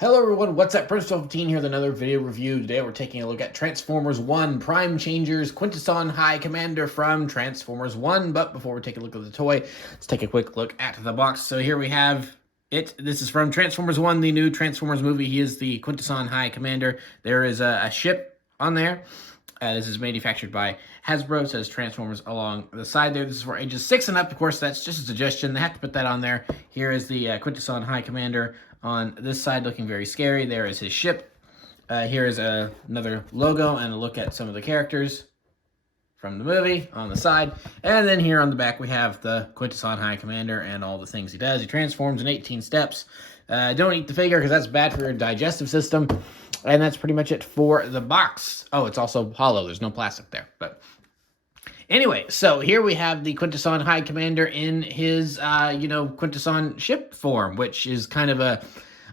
Hello everyone, what's up? Prince15 here with another video review. Today we're taking a look at Transformers 1 Prime Changers Quintesson High Commander from Transformers 1. But before we take a look at the toy, let's take a quick look at the box. So here we have it. This is from Transformers 1, the new Transformers movie. He is the Quintesson High Commander. There is a ship on there. This is manufactured by Hasbro. It says Transformers along the side there. This is for ages 6 and up. Of course, that's just a suggestion. They have to put that on there. Here is the Quintesson High Commander on this side, looking very scary. There is his ship. Here is another logo and a look at some of the characters from the movie on the side. And then here on the back, we have the Quintesson High Commander and all the things he does. He transforms in 18 steps. Don't eat the figure because that's bad for your digestive system. And that's pretty much it for the box. Oh, it's also hollow. There's no plastic there. But anyway, so here we have the Quintesson High Commander in his, Quintesson ship form, which is kind of a...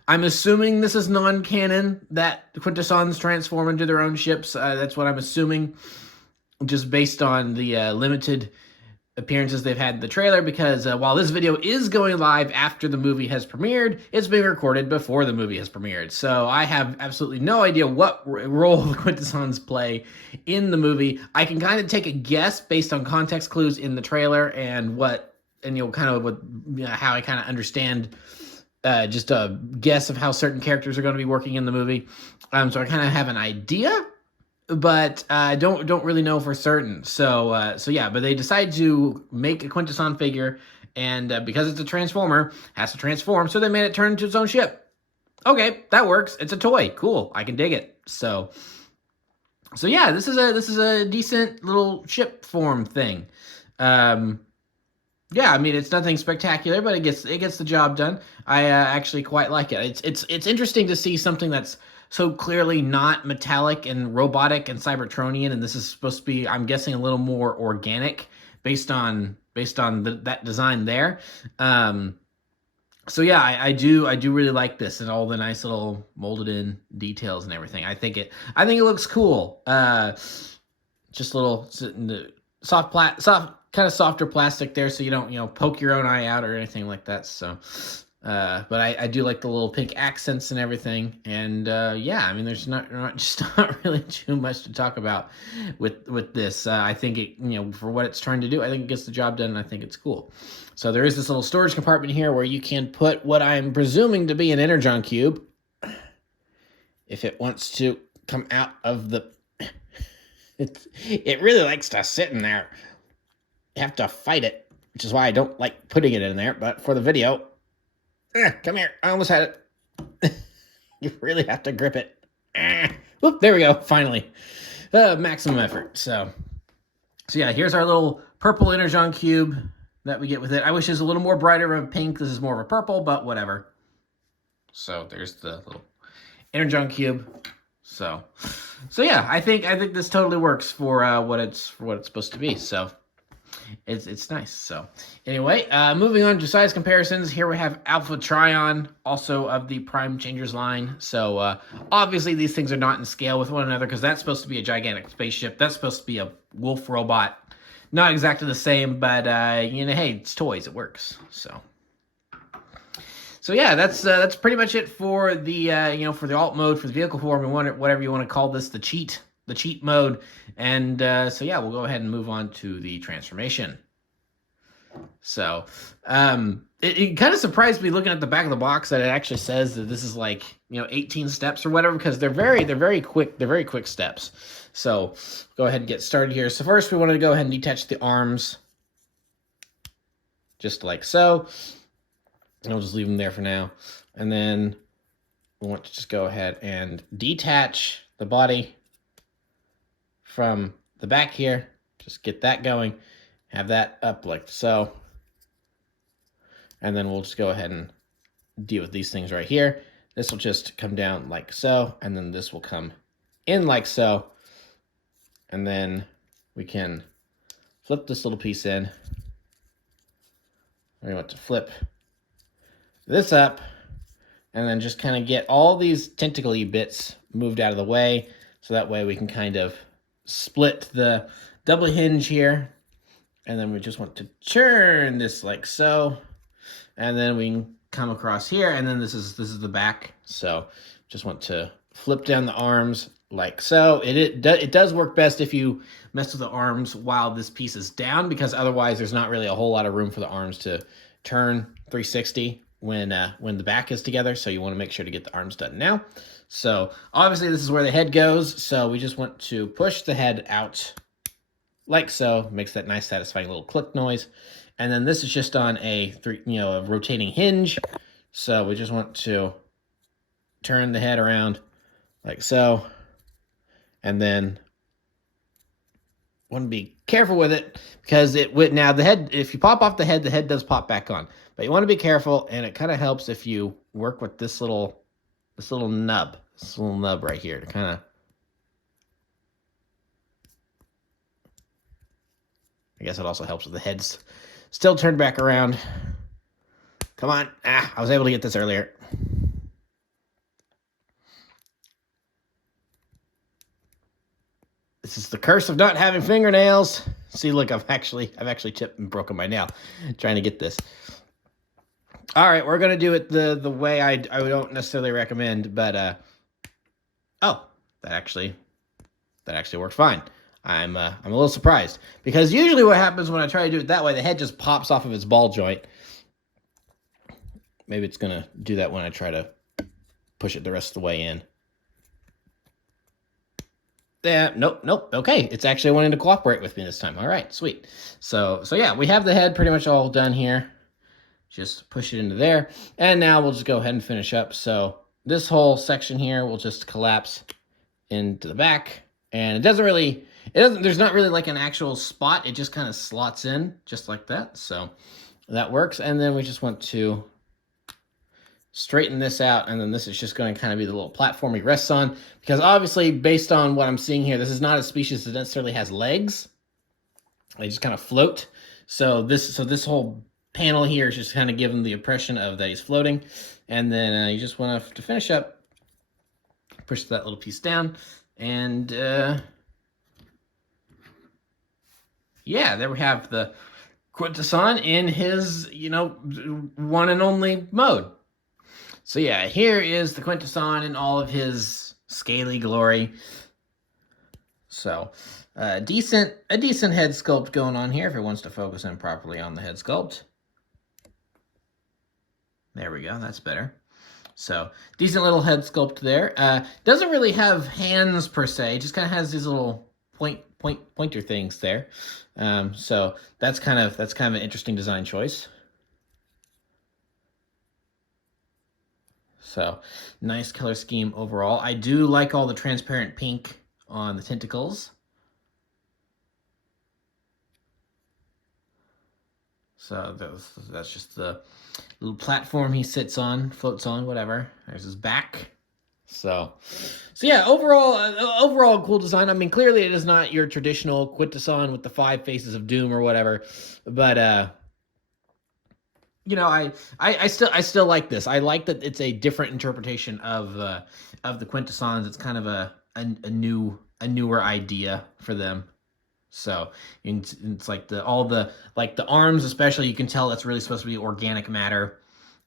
I'm assuming this is non-canon, that Quintessons transform into their own ships. That's what I'm assuming, just based on the limited appearances they've had in the trailer, because while this video is going live after the movie has premiered, it's being recorded before the movie has premiered. So I have absolutely no idea what role the Quintessons play in the movie. I can kind of take a guess based on context clues in the trailer and how I kind of understand just a guess of how certain characters are going to be working in the movie. So I kind of have an idea, but I don't really know for certain. So yeah, but they decided to make a Quintesson figure, and because it's a Transformer, has to transform, so they made it turn into its own ship. Okay, that works. It's a toy. Cool. I can dig it. So yeah, this is a decent little ship form thing. Yeah, I mean, it's nothing spectacular, but it gets the job done. I actually quite like it. It's interesting to see something that's so clearly not metallic and robotic and Cybertronian, and this is supposed to be, I'm guessing, a little more organic based on that design there. So yeah, I do really like this and all the nice little molded in details and everything. I think it looks cool. Just a little soft kind of softer plastic there, so you don't poke your own eye out or anything like that. So but I do like the little pink accents and everything. And yeah, I mean, there's not really too much to talk about with this. I think it, for what it's trying to do, I think it gets the job done, and I think it's cool. So there is this little storage compartment here where you can put what I'm presuming to be an Energon cube, if it wants to come out of the... It really likes to sit in there. You have to fight it, which is why I don't like putting it in there. But for the video, come here. I almost had it. You really have to grip it. Whoop, there we go. Finally. Maximum effort. So yeah, here's our little purple Energon cube that we get with it. I wish it was a little more brighter of a pink. This is more of a purple, but whatever. So there's the little Energon cube. So yeah, I think this totally works for what it's supposed to be. So it's nice. So anyway, moving on to size comparisons. Here we have Alpha Trion, also of the Prime Changers line. So obviously these things are not in scale with one another, because that's supposed to be a gigantic spaceship. That's supposed to be a wolf robot. Not exactly the same, but hey, it's toys. It works. So yeah, that's pretty much it for the for the alt mode, for the vehicle form, and whatever you want to call this, the cheat mode. And so yeah, we'll go ahead and move on to the transformation. So it kind of surprised me looking at the back of the box that it actually says that this is like 18 steps or whatever, because they're very quick steps. So go ahead and get started here. So first we wanted to go ahead and detach the arms, just like so. I'll just leave them there for now. And then we want to just go ahead and detach the body from the back here. Just get that going. Have that up like so. And then we'll just go ahead and deal with these things right here. This will just come down like so. And then this will come in like so. And then we can flip this little piece in. We want to flip this up, and then just kind of get all these tentacle-y bits moved out of the way, so that way we can kind of split the double hinge here, and then we just want to turn this like so, and then we can come across here, and then this is the back. So just want to flip down the arms like so. It does work best if you mess with the arms while this piece is down, because otherwise there's not really a whole lot of room for the arms to turn 360 when the back is together. So you want to make sure to get the arms done now. So obviously this is where the head goes. So we just want to push the head out like so. Makes that nice satisfying little click noise. And then this is just on a rotating hinge. So we just want to turn the head around like so. And then want to be careful with it, because now the head, if you pop off the head does pop back on. But you want to be careful, and it kind of helps if you work with this little nub right here to kind of, I guess it also helps with the heads still turned back around. Come on. I was able to get this earlier. This is the curse of not having fingernails. See, look, I've actually chipped and broken my nail trying to get this. All right, we're gonna do it the way I don't necessarily recommend, but oh, that actually worked fine. I'm a little surprised, because usually what happens when I try to do it that way, the head just pops off of its ball joint. Maybe it's gonna do that when I try to push it the rest of the way in. Yeah, nope. Okay, it's actually wanting to cooperate with me this time. All right, sweet. So yeah, we have the head pretty much all done here. Just push it into there, and now we'll just go ahead and finish up. So this whole section here will just collapse into the back, and there's not really like an actual spot. It just kind of slots in just like that. So that works. And then we just want to straighten this out, and then this is just going to kind of be the little platform he rests on, because obviously, based on what I'm seeing here, this is not a species that necessarily has legs. They just kind of float. So this whole panel here is just kind of giving the impression of that he's floating. And then you just want to finish up, push that little piece down, and yeah, there we have the Quintesson in his one and only mode. So yeah, here is the Quintesson in all of his scaly glory. So a decent head sculpt going on here if it wants to focus in properly on the head sculpt. There we go, that's better. So decent little head sculpt there. Doesn't really have hands per se, just kind of has these little pointer things there. So that's kind of an interesting design choice. So nice color scheme overall. I do like all the transparent pink on the tentacles. So that's just the little platform he sits on, floats on, whatever. There's his back. So yeah, overall cool design. I mean, clearly it is not your traditional Quintesson with the 5 faces of doom or whatever, but I still like this. I like that it's a different interpretation of the Quintessons. It's kind of a newer idea for them. So it's like the arms especially, you can tell that's really supposed to be organic matter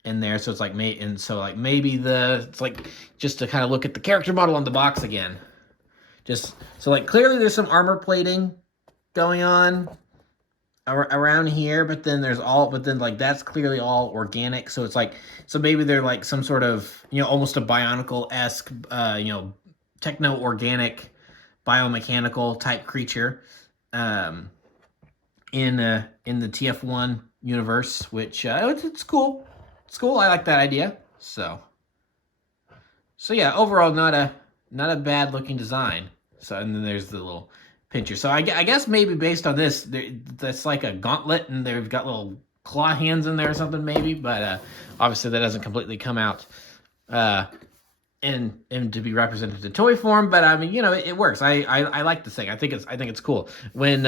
in there. So it's like maybe it's like just to kind of look at the character model on the box again. Just so like clearly there's some armor plating going on around here, but then like that's clearly all organic. So it's like, so maybe they're like some sort of almost a Bionicle-esque techno-organic biomechanical type creature in the TF1 universe, which it's cool. It's cool. I like that idea. So yeah, overall not a bad looking design. So, and then there's the little pincher. So I guess maybe based on this, that's like a gauntlet, and they've got little claw hands in there or something maybe, but obviously that doesn't completely come out and to be represented in toy form. But I mean, it works. I like this thing. I think it's cool. When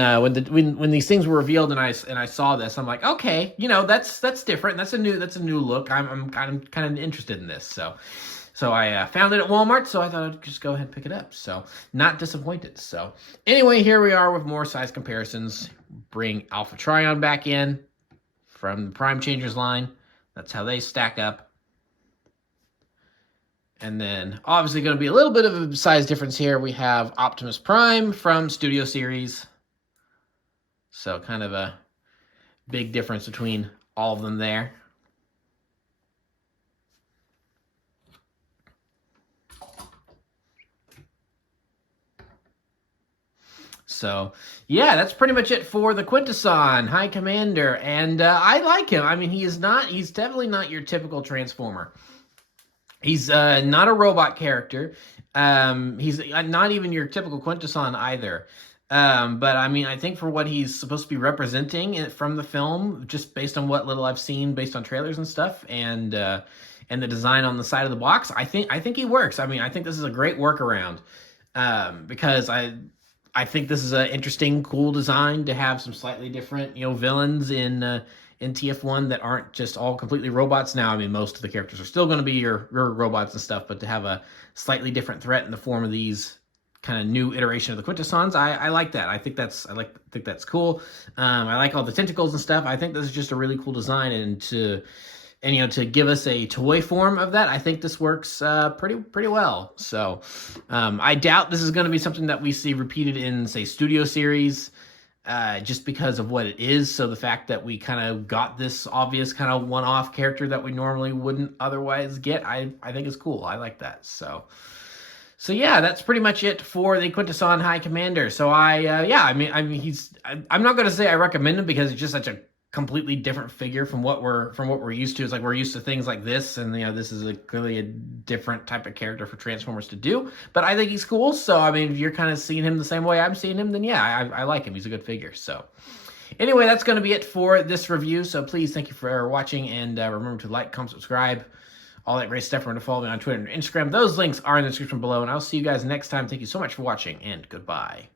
these things were revealed and I saw this, I'm like, okay, that's different. That's a new look. I'm kind of interested in this. So I found it at Walmart, so I thought I'd just go ahead and pick it up. So not disappointed. So anyway, here we are with more size comparisons. Bring Alpha Trion back in from the Prime Changers line. That's how they stack up. And then obviously going to be a little bit of a size difference here. We have Optimus Prime from Studio Series. So kind of a big difference between all of them there. So, yeah, that's pretty much it for the Quintesson High Commander, and I like him. I mean, he's definitely not your typical Transformer. He's not a robot character. He's not even your typical Quintesson either. But I mean, I think for what he's supposed to be representing from the film, just based on what little I've seen, based on trailers and stuff, and the design on the side of the box, I think he works. I mean, I think this is a great workaround, because I think this is an interesting, cool design to have some slightly different, villains in TF1 that aren't just all completely robots. Now, I mean, most of the characters are still going to be your robots and stuff, but to have a slightly different threat in the form of these kind of new iteration of the Quintessons, I like that. I think that's cool. I like all the tentacles and stuff. I think this is just a really cool design, and to give us a toy form of that, I think this works pretty well. So I doubt this is going to be something that we see repeated in, say, Studio Series, just because of what it is. So the fact that we kind of got this obvious kind of one-off character that we normally wouldn't otherwise get, I think is cool. I like that. So yeah, that's pretty much it for the Quintesson High Commander. So I'm not going to say I recommend him because it's just such a completely different figure from what we're used to. It's like we're used to things like this, and this is clearly a different type of character for Transformers to do. But I think he's cool. So I mean, if you're kind of seeing him the same way I'm seeing him, then yeah, I like him. He's a good figure. So anyway, that's going to be it for this review. So please, thank you for watching, and remember to like, comment, subscribe, all that great stuff. Remember to follow me on Twitter and Instagram. Those links are in the description below, and I'll see you guys next time. Thank you so much for watching, and goodbye.